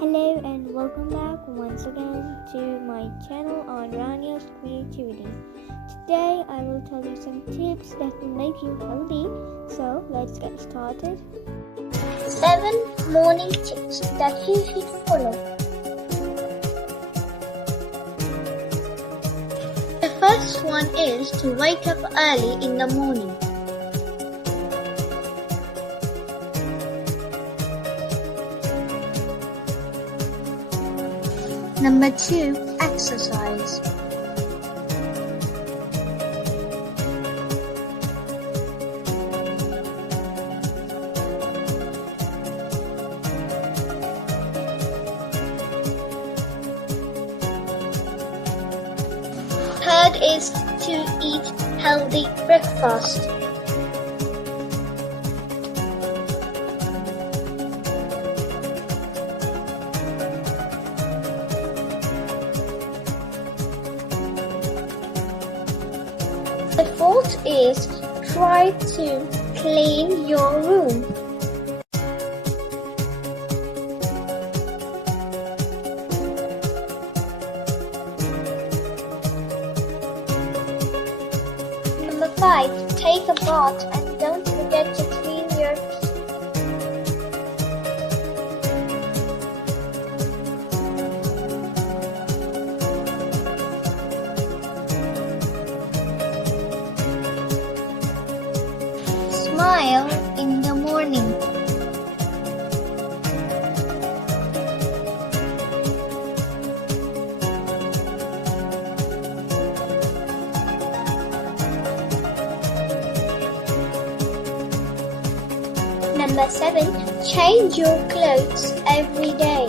Hello and welcome back once again to my channel on Rania's Creativity. Today I will tell you some tips that will make you healthy. So let's get started. 7 morning tips that you should follow. The first one is to wake up early in the morning. Number 2, exercise. Third is to eat healthy breakfast. The fourth is try to clean your room. Number 5, take a bath and don't forget to clean your teeth. Smile in the morning. Number 7, change your clothes every day.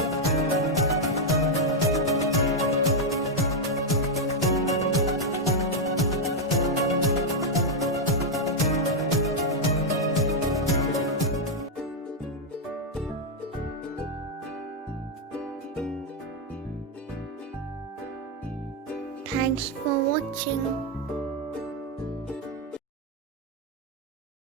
Thanks for watching.